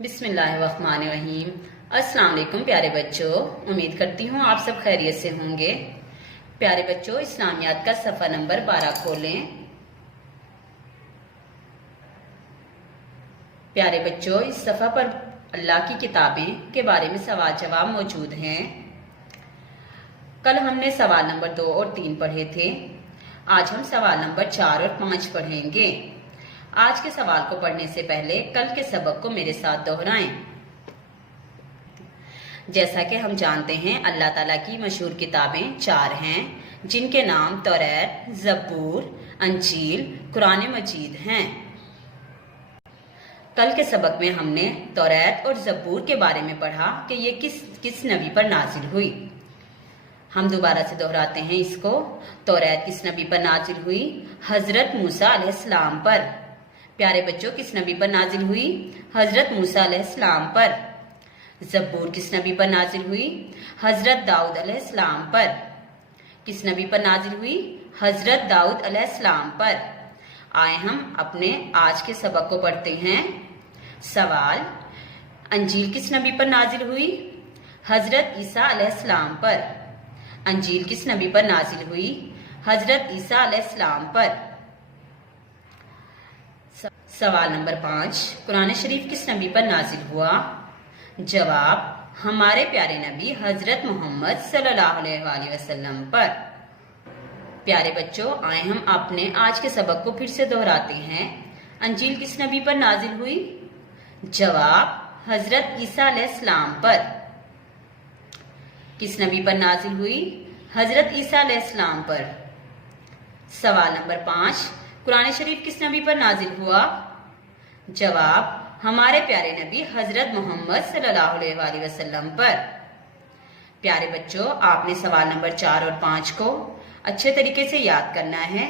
बिस्मिल्लाहिर्रहमानिर्रहीम। अस्सलाम वालेकुम प्यारे बच्चों, उम्मीद करती हूँ आप सब खैरियत से होंगे। प्यारे बच्चों, इस्लामियात का सफ़ा नंबर 12 खोलें। प्यारे बच्चों, इस सफ़ा पर अल्लाह की किताबें के बारे में सवाल जवाब मौजूद हैं। कल हमने सवाल नंबर 2 और 3 पढ़े थे। आज हम सवाल नंबर 4 और 5 पढ़ेंगे। आज के सवाल को पढ़ने से पहले कल के सबक को मेरे साथ दोहराएं। जैसा कि हम जानते हैं, अल्लाह ताला की मशहूर किताबें 4 हैं, जिनके नाम तौरात, ज़बूर, अंजील, कुरान मजीद हैं। कल के सबक में हमने तौरात और ज़बूर के बारे में पढ़ा कि ये किस नबी पर नाजिल हुई। हम दोबारा से दोहराते हैं इसको। तौरात किस नबी पर नाजिल हुई? हजरत मूसा अलैहिस्सलाम पर। प्यारे बच्चों, किस नबी पर नाजिल हुई? हजरत मूसा अलैहिस्सलाम पर। ज़बूर किस नबी पर नाजिल हुई? हजरत दाऊद अलैहिस्सलाम पर। किस नबी पर नाजिल हुई? हजरत दाऊद अलैहिस्सलाम पर। आए हम अपने आज के सबक को पढ़ते हैं। सवाल, अंजील किस नबी पर नाजिल हुई? हजरत ईसा अलैहिस्सलाम पर। अंजील किस नबी पर नाजिल हुई? हजरत ईसा अलैहिस्सलाम पर। सवाल नंबर 5, कुरान शरीफ किस नबी पर नाजिल हुआ? जवाब, हमारे प्यारे नबी हजरत मोहम्मद सल्लल्लाहु अलैहि वसल्लम पर। प्यारे बच्चों, आए हम अपने आज के सबक को फिर से दोहराते हैं। अंजील किस नबी पर नाजिल हुई? जवाब, हजरत ईसा अलैहिस्सलाम पर। किस नबी पर नाजिल हुई? हजरत ईसा अलैहिस्सलाम पर। सवाल नंबर 5, कुरान शरीफ किस नबी पर नाजिल हुआ? जवाब, हमारे प्यारे नबी हजरत मोहम्मद सल्लल्लाहु अलैहि वसल्लम पर। प्यारे बच्चों, आपने सवाल नंबर 4 और 5 को अच्छे तरीके से याद करना है।